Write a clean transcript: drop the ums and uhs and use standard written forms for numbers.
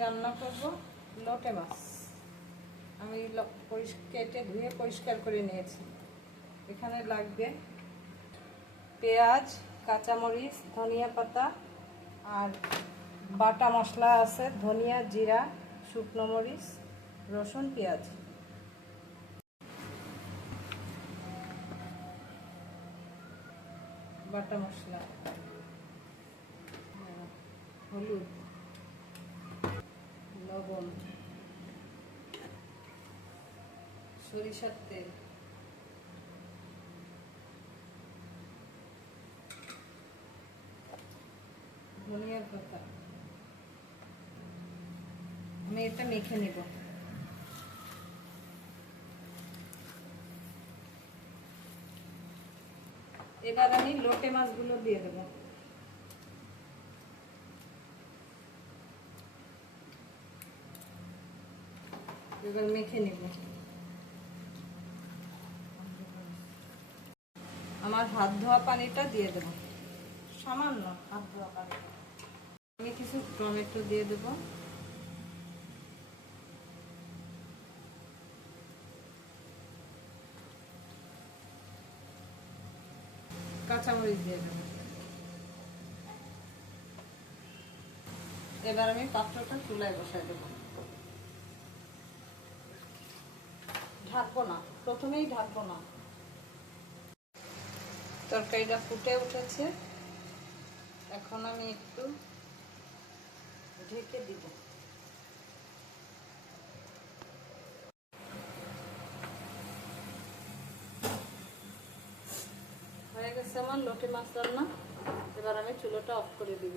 রান্না করব লোটে মাছ। আমি কেটে ধুয়ে পরিষ্কার করে নিয়েছি। এখানে লাগবে পেঁয়াজ, কাঁচামরিচ, ধনিয়া পাতা আর বাটা মশলা আছে, ধনিয়া, জিরা, শুকনো মরিচ, রসুন, পেঁয়াজ। বাটা মশলা, হলুদ, লবণ, সরিষার তেল, ধনিয়ার পাতা। আমি এটা মেখে নেব। এবার আমি লোটে মাছগুলো দিয়ে দেব। এবার মেখে নেব। আমার হাত ধোয়া পানিটা দিয়ে দেব, সামান্য হাত ধোয়া পানি। আমি কিছু টমেটো দিয়ে দেব, কাঁচামরিচ দিয়ে দেব। এবার আমি পাত্রটা চুলায় বসাই দেব। ঢাকবো না, প্রথমেই ঢাকবো না। তরকারিটা ফুটে উঠেছে, এখন আমি একটু ঢেকে দিব। হয়ে গেছে আমার লোটে মাছ রান্না। এবার আমি চুলাটা অফ করে দিব।